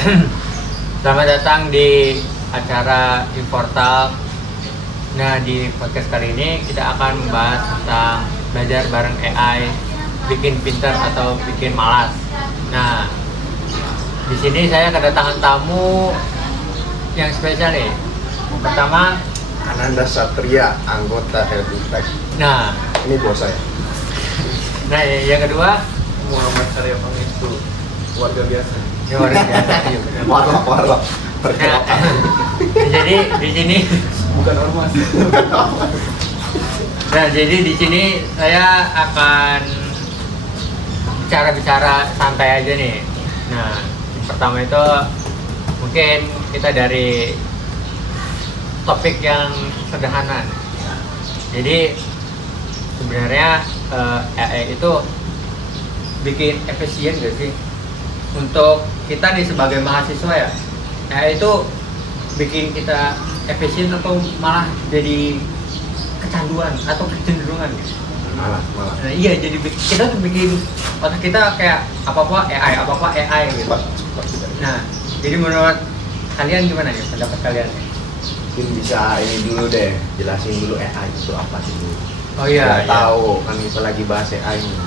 Selamat datang di acara Infortal. Nah, di podcast kali ini kita akan membahas tentang belajar bareng AI, bikin pinter atau bikin malas. Nah, di sini saya kedatangan tamu yang spesial nih. Yang pertama, Ananda Satria, anggota Helbitech. nah, Ini bos saya. nah yang kedua, Muhammad Karya Pangestu, warga biasa. yang orang biasa. Iya, benar. Warlock. Nah, jadi di sini Bukan ormas. Nah, jadi di sini saya akan bicara santai aja nih. Nah, yang pertama itu mungkin kita dari topik yang sederhana. Jadi sebenarnya AI itu bikin efisien gak sih? Untuk kita nih sebagai mahasiswa ya, AI itu bikin kita efisien atau malah jadi kecanduan atau kecenderungan gitu. Malah. Nah, iya, jadi kita tuh bikin otak kita kayak apa-apa AI gitu. Cepat. Nah, jadi menurut kalian gimana ya pendapat kalian? Mungkin bisa ini dulu deh, jelasin dulu AI itu apa sih dulu. Oh iya, Nggak tahu kan kita lagi bahas AI ini.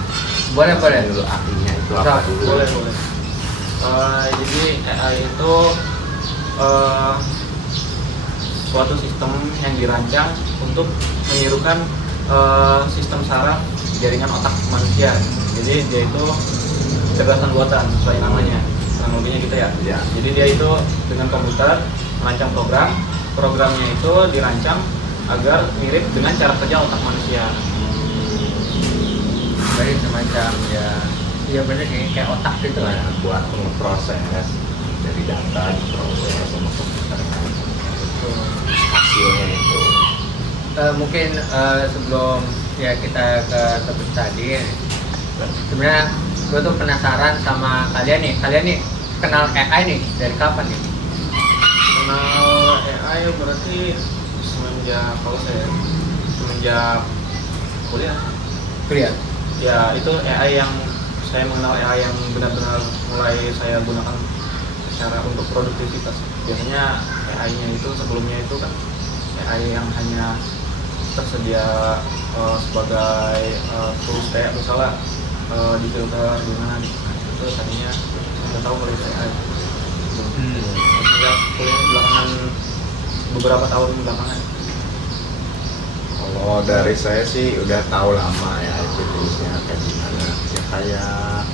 Boleh. Jelasin dulu artinya itu apa Bisa, dulu. Boleh. Jadi AI itu suatu sistem yang dirancang untuk menirukan sistem saraf jaringan otak manusia. Jadi dia itu kecerdasan buatan sesuai namanya, teknologinya gitu ya. Ya. Jadi dia itu dengan komputer merancang programnya itu dirancang agar mirip dengan cara kerja otak manusia. Jadi semacam ya, iya bener sih kayak otak gitu kan. Nah, buat ngeproses dari data diproses sama komputer kan. Hasilnya itu. Mungkin sebelum ya kita ke topik tadi, sebenarnya gue tuh penasaran sama kalian nih kenal AI nih dari kapan nih? Kenal AI berarti semenjak kuliah. Kuliah. Ya itu AI yang saya mengenal AI yang benar-benar mulai saya gunakan secara untuk produktivitas. Biasanya AI-nya itu sebelumnya itu kan AI yang hanya tersedia sebagai tools kayak misalnya di filter gimana itu tadinya saya tahu mulai AI. Sejak kuliah belakangan beberapa tahun belakangan. Kalau dari saya sih udah tahu lama ya itu jenisnya kayak gimana. Ya kayak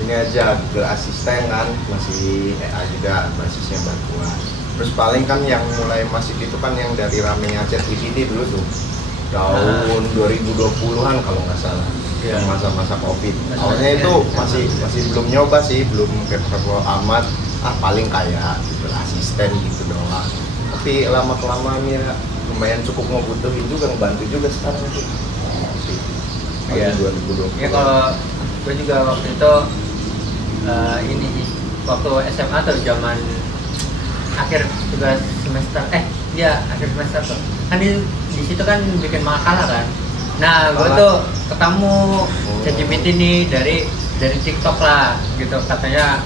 ini aja Google Assistant kan masih AI juga basisnya bantuan. Terus paling kan yang mulai masif itu kan yang dari ramenya ChatGPT dulu tuh tahun 2020-an kalau nggak salah. Iya. Yang masa-masa COVID. Masa-masa Awalnya itu COVID. masih belum nyoba sih, belum kepo amat. Paling kayak Google Assistant gitu doang. Tapi lama-kelamaan ya lumayan cukup ngebutuhin juga, ngebantu juga sekarang itu. Iya. 2020. Ya kalau gue juga waktu itu ini sih waktu SMA tuh zaman akhir tugas semester akhir semester tuh kan di situ kan bikin makalah kan. Nah gue tuh ketemu ChatGPT nih dari TikTok lah gitu, katanya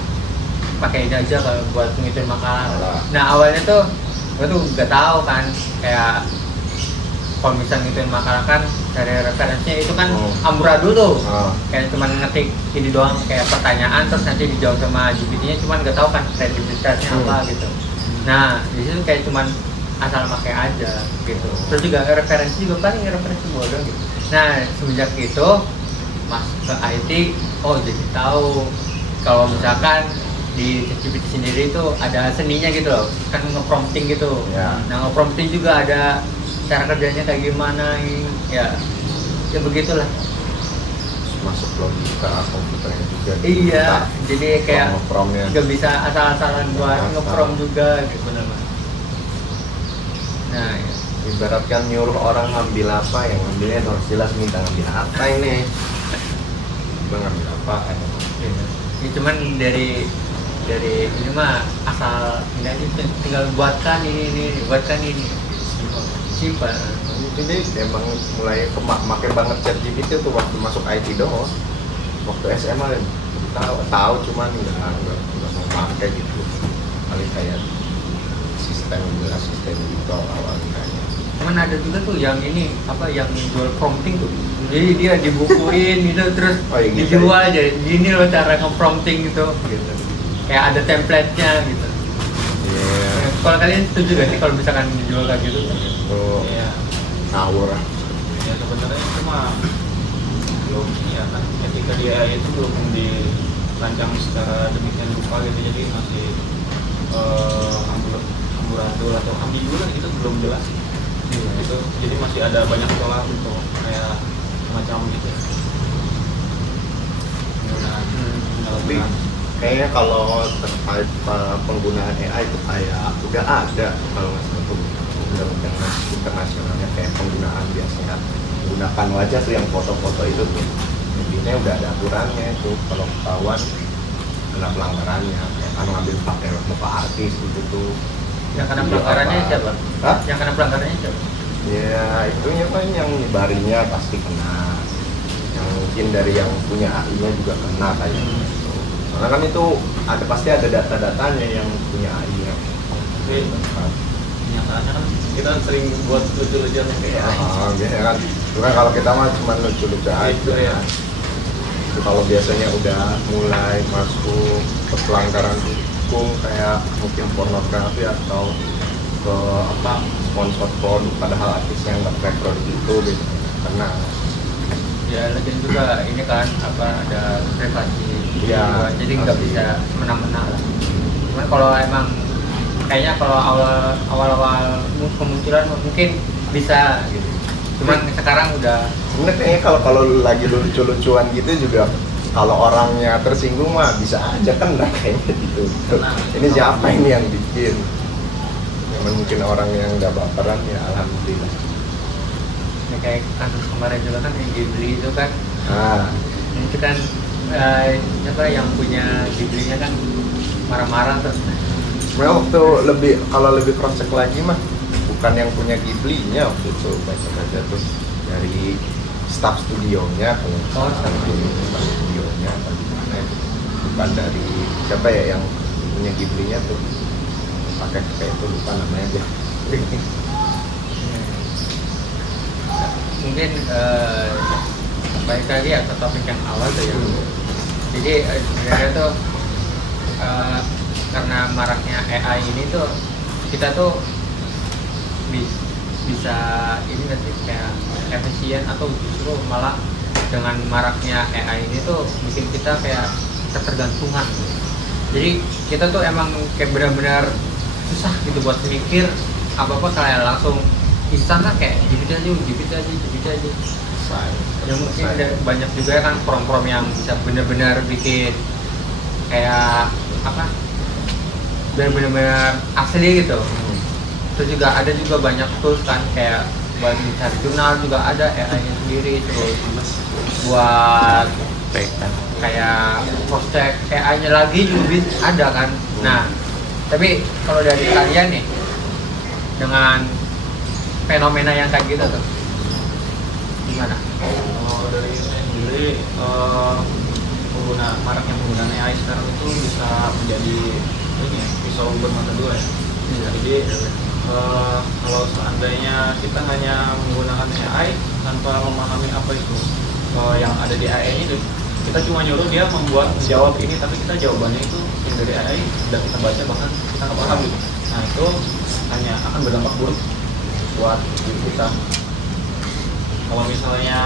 pakai ini aja kalau buat ngituin makalah. Nah awalnya tuh gue tuh nggak tahu kan kayak kalau misalnya ngituin makalah kan dari referensinya itu kan amburadul tuh. Kayak cuman ngetik ini doang kayak pertanyaan terus nanti dijawab sama GPT-nya, cuman nggak tahu kan kredibilitasnya apa gitu. Nah di situ kayak cuman asal pakai aja gitu. Terus juga referensi juga paling referensi bodoh gitu. Nah semenjak itu masuk ke IT, jadi tahu kalau misalkan di ChatGPT sendiri itu ada seninya gitu loh, kan nge-prompting gitu. Ya. Nah nge-prompting juga ada cara kerjanya kayak gimana, ya begitulah. Masuk logika komputernya juga. Iya, jadi kayak promnya nggak bisa asal-asalan buat Asal. nge-prompt juga gitu benar. Nah, ya. ibaratkan nyuruh orang ngambil apa, yang ngambilnya harus jelas minta ngambil apa ini. Bang ngambil apa? Ya, cuman dari ini mah asal ini aja tinggal buatkan ini simpel. Jadi emang mulai makin banget ChatGPT tuh waktu masuk IT doang. Waktu SMA kan tahu cuman nggak mau pakai gitu, paling kayak asisten gitu awalnya. Cuman ada juga tuh yang ini apa yang jual prompting tuh. Jadi dia dibukuin gitu terus Oh, iya, gitu dijual jadi gini loh cara nge-prompting gitu. Kayak ada template-nya gitu. Iya. Kalau kalian setuju gak sih kalau misalkan dijual kayak gitu? Itu Iya. ngawur lah. Ya sebenarnya itu mah belum ya kan ketika dia itu belum dirancang secara demikian rupa gitu, jadi masih amburadul atau ambigu lah gitu, belum jelas gitu, jadi masih ada banyak celah untuk kayak semacam gitu ya. Tapi kayaknya kalau terkait penggunaan AI itu kayak udah ada kalau nggak salah tuh undang-undang internasionalnya, kayak penggunaan biasanya menggunakan wajah tuh yang foto-foto itu tuh intinya udah ada aturannya itu, kalau ketahuan kena pelanggarannya, kayak kan ngambil pakai muka artis gitu tuh. Yang kena Iya, pelanggarannya apa? siapa? Hah? Yang kena pelanggarannya siapa? Ya itunya kan yang nyebarinnya pasti kena, yang mungkin dari yang punya AI-nya juga kena kayak gitu. Soalnya kan itu ada pasti ada data-datanya yang punya AI-nya. Tapi kenyataannya kan kita sering buat lucu-lucuan yang kayak Biasanya kan, cuma kalau kita mah cuma lucu-lucu aja. Itu ya. Itu kalau biasanya udah mulai masuk ke pelanggaran hukum kayak mungkin pornografi atau ke apa sponsor produk padahal artisnya nggak pakai produk itu gitu, karena Ya lagi juga ini kan apa ada privasi Iya, juga, jadi nggak pasti. bisa semena-mena lah. Cuman kalau emang kayaknya kalau awal-awal kemunculan mungkin bisa gitu. Cuman sekarang udah sebenarnya kayaknya kalau lagi lucu-lucuan gitu juga kalau orangnya tersinggung mah bisa aja kan kayaknya gitu. Kena. Ini siapa ini yang bikin? Yang mungkin orang yang nggak baperan ya alhamdulillah. ya, kayak kasus kemarin juga kan yang Ghibli itu kan Nah, itu kan apa yang punya Ghibli-nya kan marah-marah tuh. sebenarnya waktu kalau lebih cross check lagi mah bukan yang punya Ghibli-nya waktu itu, baca-baca tuh dari staff studionya kalau nggak Oh, salah. Staff studionya apa gimana itu, bukan dari siapa ya yang punya Ghibli-nya tuh, pakai kayak itu lupa namanya aja. Mungkin balik lagi ya ke topik yang awal tuh ya. Jadi sebenarnya tuh karena maraknya AI ini tuh kita tuh bisa ini nggak sih kayak efisien, atau justru malah dengan maraknya AI ini tuh bikin kita kayak ketergantungan. Jadi kita tuh emang kayak benar-benar susah gitu buat mikir apa-apa, kayak langsung instan lah, kayak GPT aja. Ya mungkin ada banyak juga kan prom-prom yang bisa benar-benar bikin kayak apa, benar-benar asli gitu. Terus juga ada juga banyak tools kan kayak buat mencari jurnal juga ada AI-nya sendiri, terus buat kayak cross check AI-nya lagi juga ada kan. Nah, tapi kalau dari kalian nih dengan fenomena yang kayak gitu tuh gimana? Kalau dari saya sendiri maraknya penggunaan AI sekarang itu bisa menjadi ini ya, pisau bermata dua ya. Jadi kalau seandainya kita hanya menggunakan AI tanpa memahami apa itu yang ada di AI itu, kita cuma nyuruh dia menjawab ini, tapi kita jawabannya itu yang dari AI sudah kita baca, bahkan kita nggak paham gitu. Nah itu hanya akan berdampak buruk buat diri kita kalau misalnya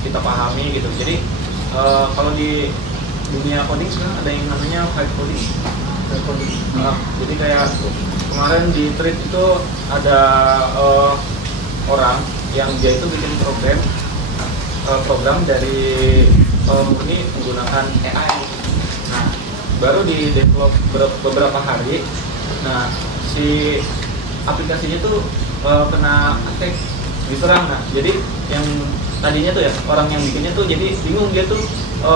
kita pahami gitu. Jadi kalau di dunia coding sekarang ada yang namanya vibe coding. Jadi kayak kemarin di thread itu ada orang yang dia itu bikin program dari murni menggunakan AI. Nah, baru di develop beberapa hari. Nah, si aplikasinya tuh kena attack, diserang. Nah, jadi yang tadinya tuh ya orang yang bikinnya tuh jadi bingung, dia tuh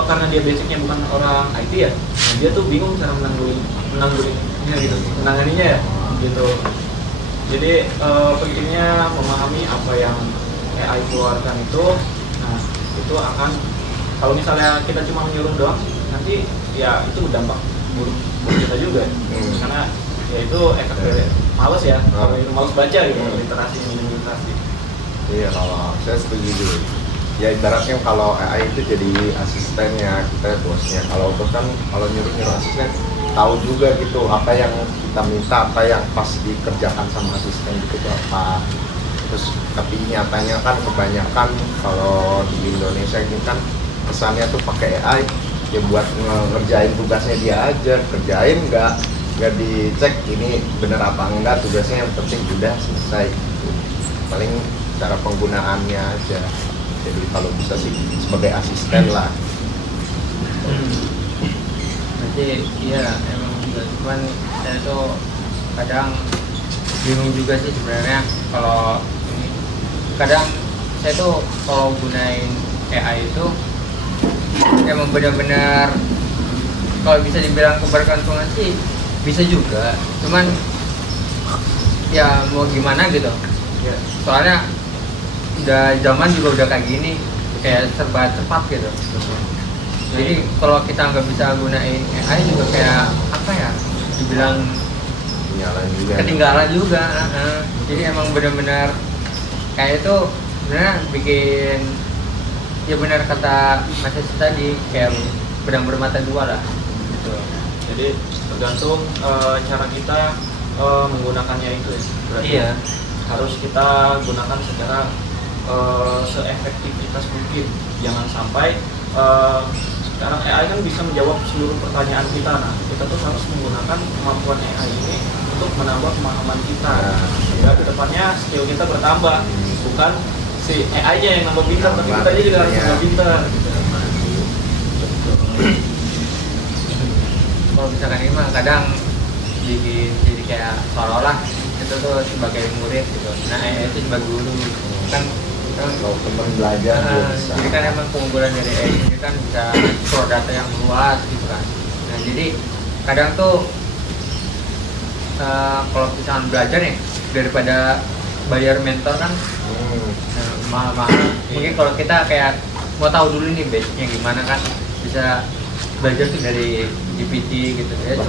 karena dia basicnya bukan orang IT ya, nah, dia tuh bingung cara menanggulinya gitu, menanganinya ya gitu. Jadi pentingnya memahami apa yang AI keluarkan itu. Nah, itu akan, kalau misalnya kita cuma menyuruh doang, nanti ya itu dampak buruk buat kita juga karena ya itu efek dari males ya, kalau itu males baca gitu, literasi minim literasi. Iya, kalau saya setuju juga. Ya ibaratnya kalau AI itu jadi asistennya kita, bosnya. Kalau bos kan kalau nyuruh asisten tahu juga gitu apa yang kita minta, apa yang pas dikerjakan sama asisten gitu tuh apa. Terus tapi nyatanya kan kebanyakan kalau di Indonesia ini kan kesannya tuh pakai AI ya buat ngerjain tugasnya dia aja, kerjain nggak dicek ini bener apa enggak, tugasnya yang penting udah selesai gitu. Paling cara penggunaannya aja. Jadi kalau bisa sih sebagai asisten lah. Berarti iya emang juga, cuman saya tuh kadang bingung juga sih sebenarnya kalau ini. Kadang saya tuh kalau gunain AI itu emang benar-benar kalau bisa dibilang kebergantungan sih bisa juga, cuman ya mau gimana gitu ya, soalnya udah zaman juga udah kayak gini, kayak serba cepat gitu. Jadi kalau kita nggak bisa gunain AI juga kayak apa ya, dibilang ketinggalan juga. Jadi emang benar-benar kayak itu sebenarnya bikin, ya benar kata Mas Esi tadi, kayak pedang bermata dua lah gitu. Jadi tergantung cara kita menggunakannya itu ya. Berarti Iya. harus kita gunakan secara seefektivitas mungkin. Jangan sampai sekarang AI kan bisa menjawab seluruh pertanyaan kita. Nah, kita tuh harus menggunakan kemampuan AI ini untuk menambah pemahaman kita. Sehingga kedepannya skill kita bertambah, bukan si AI-nya yang nambah pintar, tapi kita juga harus nambah pintar. Kalau misalkan ini mah kadang bikin jadi kayak seolah-olah itu tuh sebagai murid gitu, nah AI itu sebagai guru kan Kalau teman belajar bisa. jadi kan emang keunggulan dari AI ini kan bisa store data yang luas gitu kan. Nah jadi kadang tuh kalau misalkan belajar nih daripada bayar mentor kan mahal-mahal. Mungkin kalau kita kayak mau tahu dulu nih basicnya gimana kan bisa belajar tuh dari GPT gitu ya.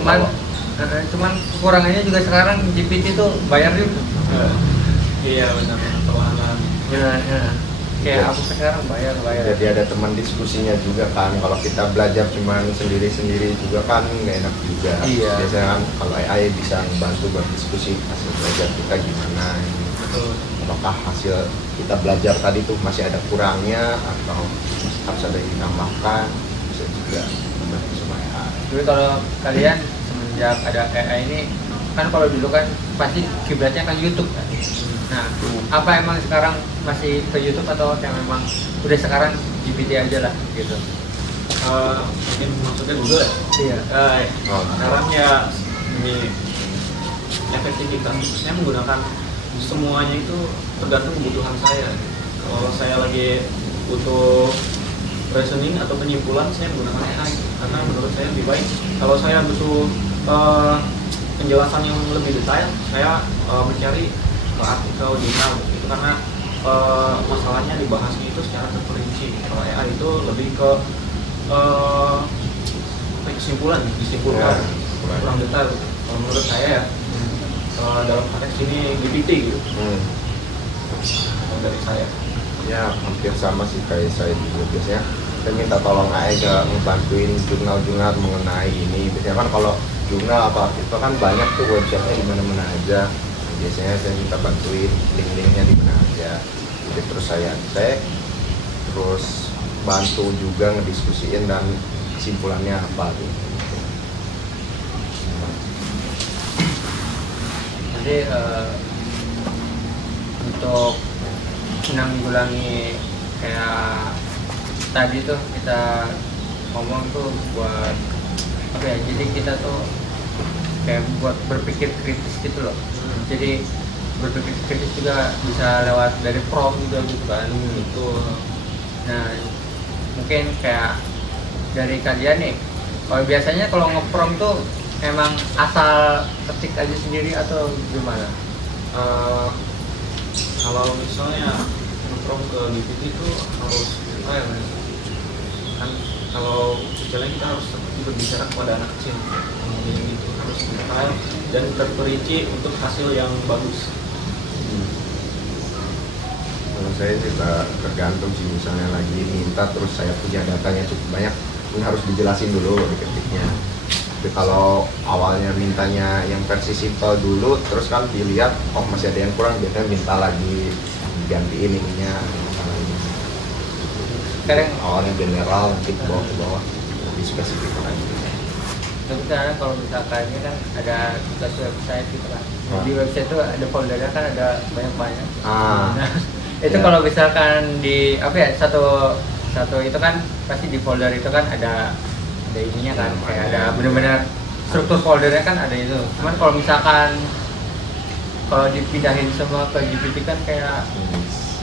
Cuman kekurangannya juga sekarang GPT tuh bayar juga. Iya benar, perlahan-lahan. Ya. Kayak aku sekarang bayar. Jadi ada teman diskusinya juga kan. Kalau kita belajar cuman sendiri-sendiri juga kan nggak enak juga. Iya. Biasanya kan kalau AI bisa membantu berdiskusi hasil belajar kita gimana ini. Betul. Apakah hasil kita belajar tadi tuh masih ada kurangnya atau harus ada yang ditambahkan, bisa juga membantu sama AI. Jadi kalau kalian semenjak ada AI ini kan, kalau dulu kan pasti kiblatnya kan YouTube kan. Nah, apa emang sekarang masih ke YouTube atau yang memang udah sekarang GPT aja lah gitu? Mungkin maksudnya Google ya? Iya. Sekarang ya ini efektivitas, saya menggunakan semuanya itu tergantung kebutuhan saya. Kalau saya lagi butuh reasoning atau penyimpulan, saya menggunakan AI karena menurut saya lebih baik. Kalau saya butuh penjelasan yang lebih detail, saya mencari artikel jurnal itu karena masalahnya dibahasnya itu secara terperinci. Kalau AI itu lebih ke disimpulkan kurang detail. Kalau menurut saya ya dalam konteks ini GPT gitu. Kalau dari saya Ya hampir sama sih kayak saya juga. Biasanya saya minta tolong AI ngebantuin jurnal-jurnal mengenai ini. Biasanya kan kalau jurnal apa artikel kan banyak tuh websitenya di mana-mana aja. Biasanya saya minta bantuin link-linknya di mana aja. Jadi terus saya cek, terus bantu juga ngediskusiin dan kesimpulannya apa gitu. Jadi untuk menanggulangi kayak tadi tuh kita ngomong tuh buat apa ya? Jadi kita tuh kayak buat berpikir kritis gitu loh. Jadi berpikir kritis juga bisa lewat dari prompt juga gitu kan gitu. Nah mungkin kayak dari kalian nih, kalau biasanya kalau nge-prompt tuh emang asal ketik aja sendiri atau gimana? kalau misalnya nge-prompt ke GPT itu harus detail ya. Kan kalau istilahnya kita harus seperti berbicara kepada anak kecil, jadi gitu harus detail dan terperinci untuk hasil yang bagus. Kalau saya sih tergantung sih, misalnya lagi minta terus saya punya datanya cukup banyak, ini harus dijelasin dulu diketiknya. Tapi kalau awalnya mintanya yang versi simple dulu, terus kan dilihat oh masih ada yang kurang, biasanya minta lagi digantiin ininya. Sekarang awalnya general, nanti ke bawah lebih spesifik lagi. tapi sekarang kalau misalkan ini kan ada tugas website gitu kan. Ah. Di website itu ada foldernya kan ada banyak-banyak. Ah, Nah, itu Ya. kalau misalkan di apa ya satu itu kan pasti di folder itu kan ada ininya kan, Namanya. kayak ada benar-benar struktur foldernya kan ada itu. Cuman kalau misalkan kalau dipindahin semua ke GPT kan kayak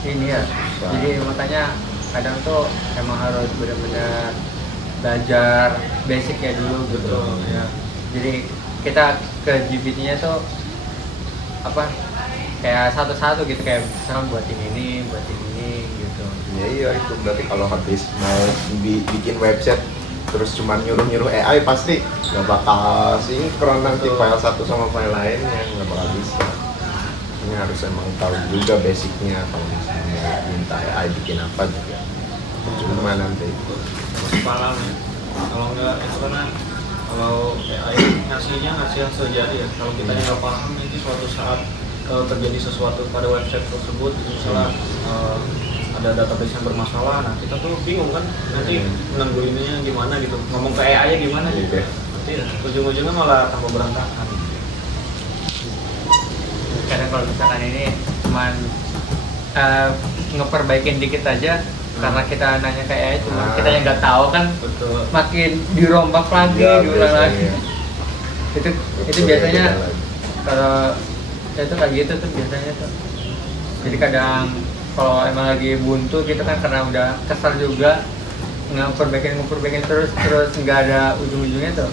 ini ya. Susah. Jadi makanya kadang tuh emang harus benar-benar belajar basic ya dulu gitu Betul. ya. Jadi kita ke GPT-nya tuh apa kayak satu-satu gitu, kayak misalkan buat ini gitu. Ya iya, itu berarti kalau habis mau bikin website terus cuma nyuruh AI pasti nggak bakal sinkron nanti Betul. file satu sama file lain yang nggak bakal bisa. Ini harus emang tahu juga basicnya, kalau misalnya minta AI bikin apa juga cuma nanti. Masih paham ya. Kalau enggak itu karena kalau AI ngasih yang sejati ya. Kalau kita yang nggak paham nanti suatu saat kalau terjadi sesuatu pada website tersebut, misalnya ada database yang bermasalah, nah kita tuh bingung kan nanti menanggulanginya gimana gitu, ngomong ke AI nya gimana gitu. Iya. Nanti ujung-ujungnya malah tambah berantakan. Kadang kalau misalkan ini cuman ngeperbaikin dikit aja karena kita nanya ke AI, cuman Ah. kita yang nggak tahu kan Betul. makin dirombak lagi, Ya, diulang lagi. biasanya. itu Betul, biasanya beda lagi. kalau itu kayak gitu tuh biasanya tuh. Jadi kadang kalau emang lagi buntu gitu kan karena udah kesal juga ngeperbaikin terus nggak ada ujung-ujungnya tuh,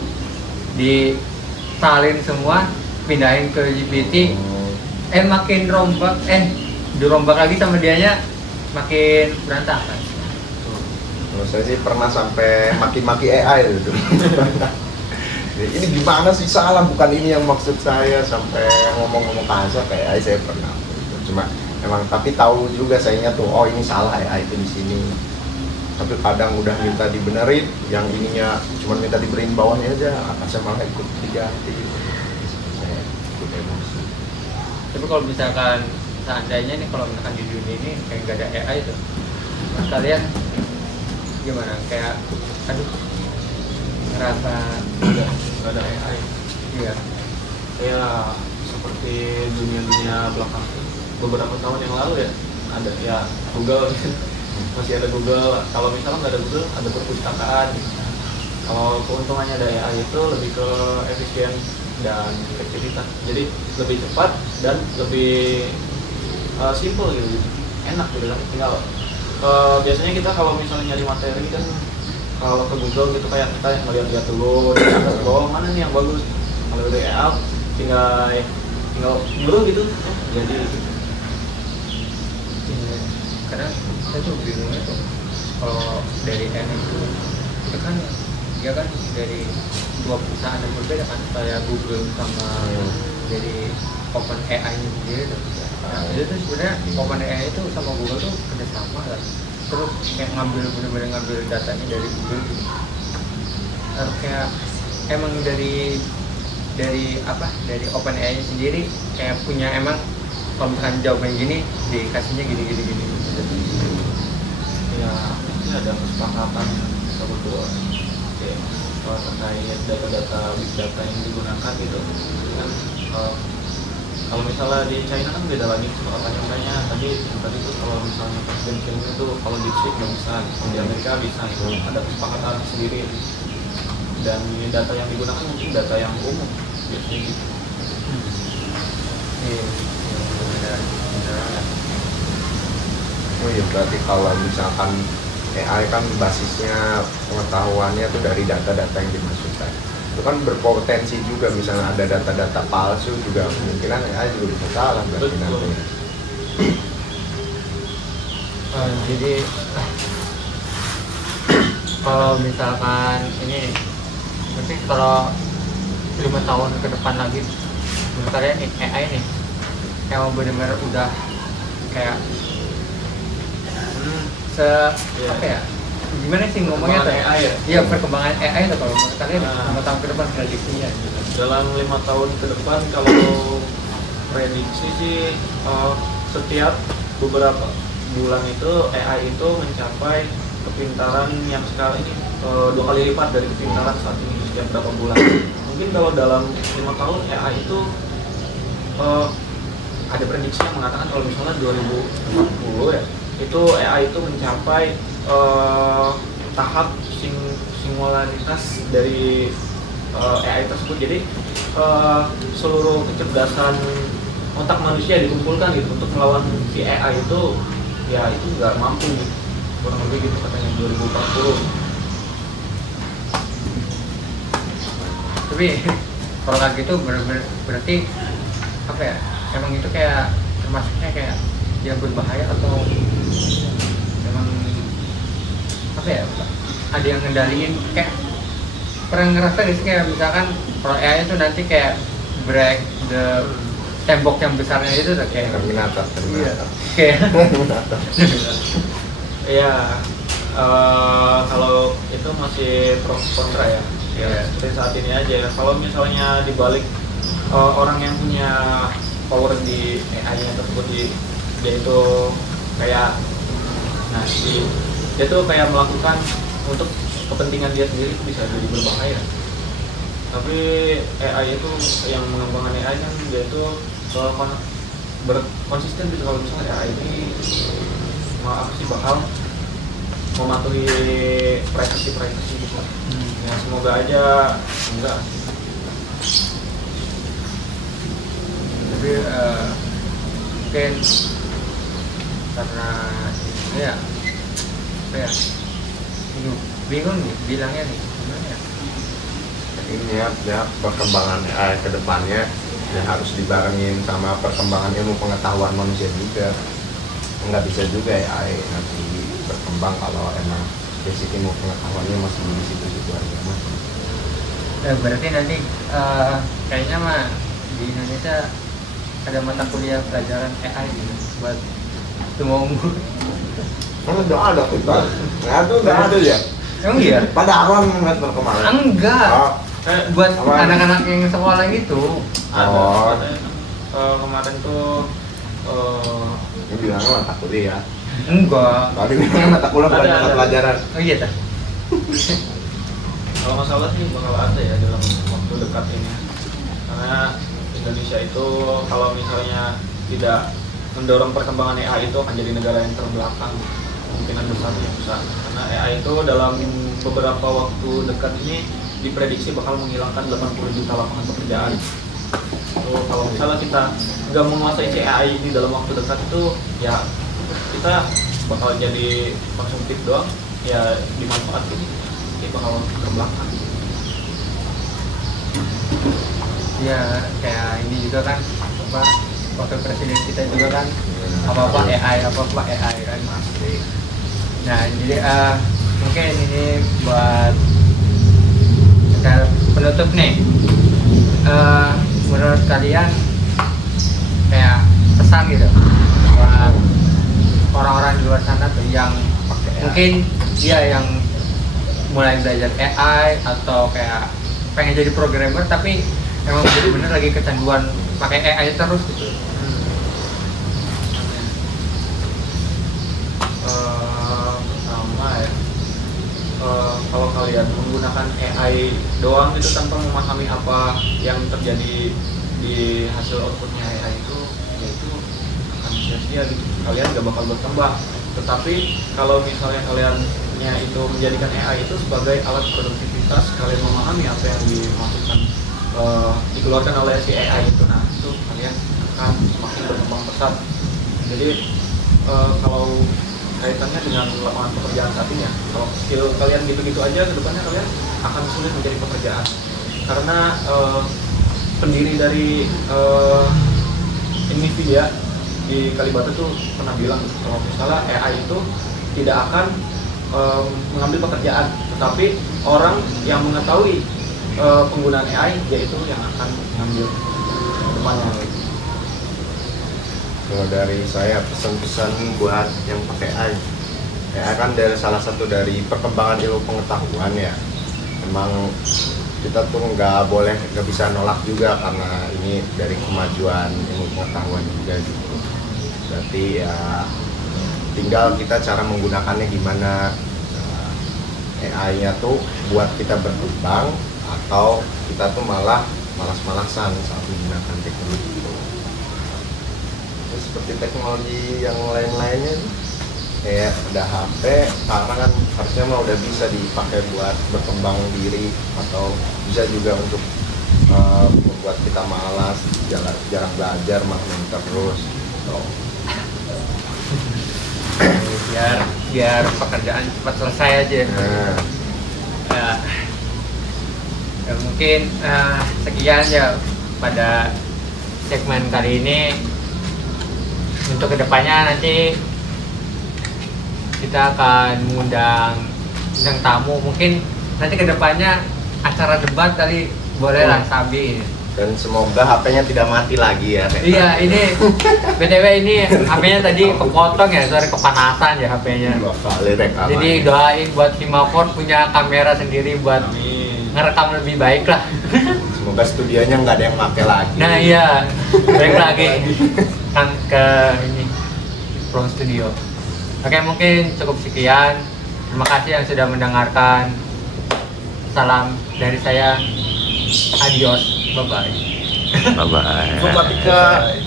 disalin semua, pindahin ke GPT, makin rombak, dirombak lagi sama dianya, makin berantakan. Kalau saya sih pernah sampai maki-maki AI gitu. Ini gimana sih, salah, bukan ini yang maksud saya, sampai ngomong-ngomong kasar kayak AI saya pernah. Cuma emang tapi tahu juga sayanya tuh, oh ini salah AI itu di sini. Tapi kadang udah minta dibenerin, yang ininya cuma minta diberiin bawahnya aja, atasnya malah ikut diganti. Saya ikut emosi. Tapi kalau misalkan seandainya nih, kalau misalkan di dunia ini kayak nggak ada AI tuh, kalian gimana? Kayak aduh, ngerasa Nggak ada AI. iya Ya seperti dunia belakang beberapa tahun yang lalu ya, ada ya Google masih ada Google. Kalau misalnya nggak ada Google, ada perpustakaan. Kalau keuntungannya dari AI itu lebih ke efisien dan efektivitas, jadi lebih cepat dan lebih simple gitu, enak gitu kan. Tinggal biasanya kita kalau misalnya nyari materi kan kalau ke Google gitu kayak kita ngeliat-lihat dulu di atas bawah mana nih yang bagus. Kalau udah AI tinggal dulu gitu jadi gitu. Iya. Karena saya tuh bingungnya tuh kalau dari AI itu kan dia kan dari dua perusahaan yang berbeda kan, kayak Google sama dari Open AI-nya sendiri tuh. Nah, itu tuh sebenarnya Open AI itu sama Google tuh kerjasama kan. Terus kayak bener-bener ngambil datanya dari Google gitu. Kayak emang dari Open AI sendiri kayak punya emang kalau misalkan jawabannya gini dikasihnya gini Ya ini ada kesepakatan kita berdua ya, terkait data-data big data yang digunakan gitu kan. Kalau misalnya di China kan beda lagi kesepakatannya. Tadi itu kalau misalnya presiden China itu kalau DeepSeek nggak bisa, kalau di Amerika bisa, itu ada kesepakatan sendiri. Dan data yang digunakan mungkin data yang umum biasanya gitu. benar. Oh iya, berarti kalau misalkan AI kan basisnya pengetahuannya tuh dari data-data yang dimasukkan. Itu kan berpotensi juga, misalnya ada data-data palsu juga, kemungkinan AI juga bisa salah berarti Betul. nanti. Jadi kalau misalkan ini berarti kalau 5 tahun ke depan lagi menurut kalian nih AI nih emang benar-benar udah kayak se Iya. apa ya gimana sih ngomongnya tuh? Perkembangan AI ya? Iya perkembangan AI tuh kalau menurut kalian Nah. 5 tahun ke depan prediksinya gitu. Dalam 5 tahun ke depan kalau prediksi sih setiap beberapa bulan itu AI itu mencapai kepintaran yang sekarang ini 2 kali lipat dari kepintaran saat ini setiap berapa bulan. Mungkin kalau dalam 5 tahun AI itu ada prediksi yang mengatakan kalau misalnya 2040 ya itu AI itu mencapai tahap singularitas dari AI tersebut. Jadi seluruh kecerdasan otak manusia dikumpulkan gitu untuk melawan si AI itu ya itu nggak mampu gitu. Kurang lebih gitu katanya 2040. Tapi kalau kayak gitu berarti apa ya emang itu kayak termasuknya kayak yang berbahaya atau emang apa ya ada yang ngendaliin kayak pernah ngerasa gak sih kayak misalkan kalau AI itu nanti kayak break the tembok yang besarnya itu udah kayak Terminator. kayak Terminator. Iya, kalau itu masih pro kontra ya. Iya. Seperti saat ini aja. Kalau misalnya dibalik orang yang punya power di AI-nya tersebut dia itu kayak dia tuh kayak melakukan untuk kepentingan dia sendiri itu bisa jadi berbahaya. Tapi AI itu yang mengembangkan AI kan dia itu berkonsisten gitu kalau misalnya AI ini bakal mematuhi privasi gitu. Ya semoga aja enggak. tapi mungkin karena ya apa ya bingung nih bilangnya nih gimana ya Ini ya perkembangan AI ke depannya ya harus dibarengin sama perkembangan ilmu pengetahuan manusia juga. Nggak bisa juga AI nanti berkembang kalau emang basic ilmu pengetahuannya masih di situ-situ aja mas. Berarti nanti kayaknya mah di Indonesia ada mata kuliah pelajaran AI gitu buat semua umur. Kan udah ada kita. Nggak tuh nggak ada ya. Emang iya? Pada awal ngeliat kemarin. Enggak. Oh, Buat Apaan? anak-anak yang sekolah gitu. Ada Oh. katanya, kemarin tuh ini bilangnya mata kuliah. Enggak. Tadi bilangnya mata kuliah bukan Ada. mata pelajaran. Oh iya tak? kalau nggak salah sih bakal ada ya dalam waktu dekat ini. Karena Indonesia itu kalau misalnya tidak mendorong perkembangan AI itu akan jadi negara yang terbelakang kemungkinan besarnya besar. Karena AI itu dalam beberapa waktu dekat ini diprediksi bakal menghilangkan 80 juta lapangan pekerjaan. So, kalau misalnya kita nggak menguasai si AI di dalam waktu dekat itu ya kita bakal jadi konsumtif doang, ya dimanfaatin kita bakal terbelakang. Ya kayak ini juga kan apa wakil presiden kita juga kan apa AI kan. Pasti. Nah jadi mungkin ini buat penutup nih. Menurut kalian kayak pesan gitu buat orang-orang di luar sana tuh yang Pakai AI. mungkin dia yang mulai belajar AI atau kayak pengen jadi programmer tapi emang bener-bener lagi kecanduan pakai AI terus gitu. Pertama ya, kalau kalian menggunakan AI doang itu tanpa memahami apa yang terjadi di hasil outputnya AI itu, ya itu akan sia-sia gitu. Kalian gak bakal berkembang. Tetapi kalau misalnya kaliannya itu menjadikan AI itu sebagai alat produktivitas, kalian memahami apa yang dimaksudkan dikeluarkan oleh si AI itu, nah itu kalian akan semakin berkembang pesat. Jadi kalau kaitannya dengan lapangan pekerjaan saat ini ya, kalau skill kalian gitu-gitu aja, kedepannya kalian akan sulit mencari pekerjaan. Karena pendiri dari Nvidia di Kalibata tuh pernah bilang kalau misalnya AI itu tidak akan mengambil pekerjaan, tetapi orang yang mengetahui penggunaan AI yaitu yang akan mengambil depannya. Kalau dari saya pesan-pesan buat yang pakai AI, AI kan dari salah satu dari perkembangan ilmu pengetahuan ya. Emang kita tuh nggak bisa nolak juga karena ini dari kemajuan ilmu pengetahuan juga gitu. Berarti ya tinggal kita cara menggunakannya gimana. AI-nya tuh buat kita berkembang atau kita tuh malah malas-malasan saat menggunakan teknologi itu. Terus seperti teknologi yang lain-lainnya kayak ada HP, sekarang kan harusnya mah udah bisa dipakai buat berkembang diri atau bisa juga untuk membuat kita malas, jarang belajar, main terus gitu. biar pekerjaan cepat selesai aja. Nah, Ya mungkin sekian ya pada segmen kali ini. Untuk kedepannya nanti kita akan mengundang tamu, mungkin nanti kedepannya acara debat kali boleh lah Sabi. dan semoga HP-nya tidak mati lagi ya. Iya, ini BTW ini HP-nya tadi kepotong ya, sorry kepanasan ya HP-nya. Jadi doain buat Himaport punya kamera sendiri buat ngerekam lebih baik lah. Semoga studionya nggak ada yang pakai lagi. Nah iya, baik lagi kan ke ini Pro Studio. Oke, mungkin cukup sekian. Terima kasih yang sudah mendengarkan. Salam dari saya. Adios. Bye bye. Bye bye. Informatika.